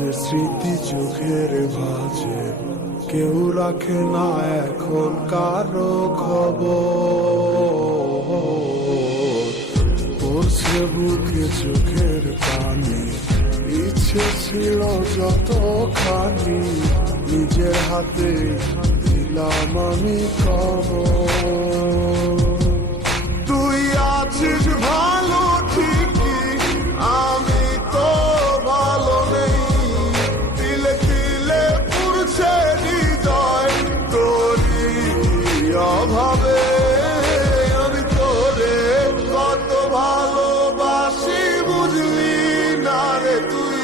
যে স্মৃতি চোখের ভাঁজে, কেউ রাখে না এখন কারো খবর। পড়ছে বুকে চোখের পানি, ইচ্ছে ছিল যতখানি, নিজের হাতে দিলাম আমি খবর। তুই আছিস ভালো ঠিকই, আমি তো ভালো নেই। তিলে তিলে পুড়ছে হৃদয় তোরই অভাবে। আমি তোরে কত ভালোবাসি বুঝলি না রে তুই।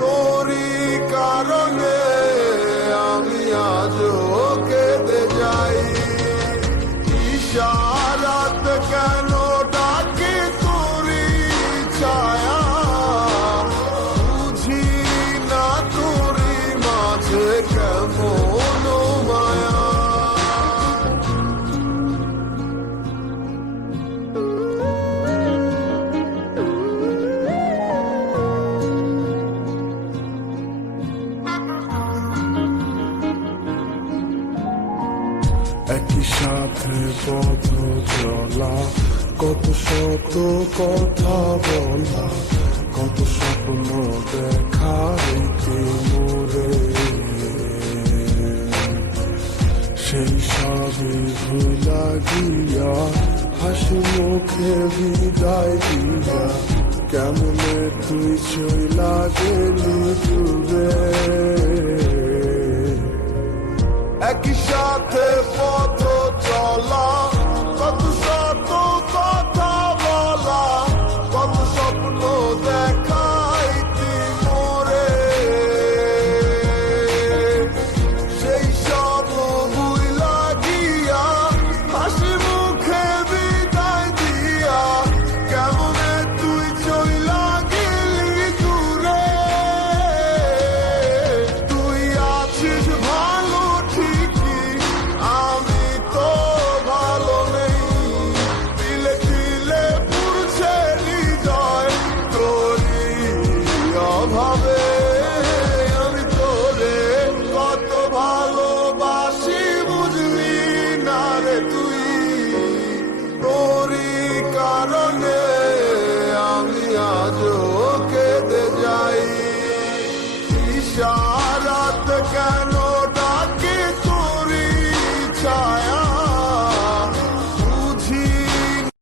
তোরই কারণে আমি আজও কেঁদে যাই। ইশারাত কেন ডাকে তোরই ছায়া, বুঝি না তোরই মাঝে কেমন মায়া। একই সাথে পথ চলা, কত শত কথা বলা, কত স্বপ্ন দেখা মোরে। সেই সবই ভুলা গিয়া, হাসি মুখে বিদায় দিয়া, কেমনে তুই চইলা গেলি ডুবে। একই সাথে পথ চলা,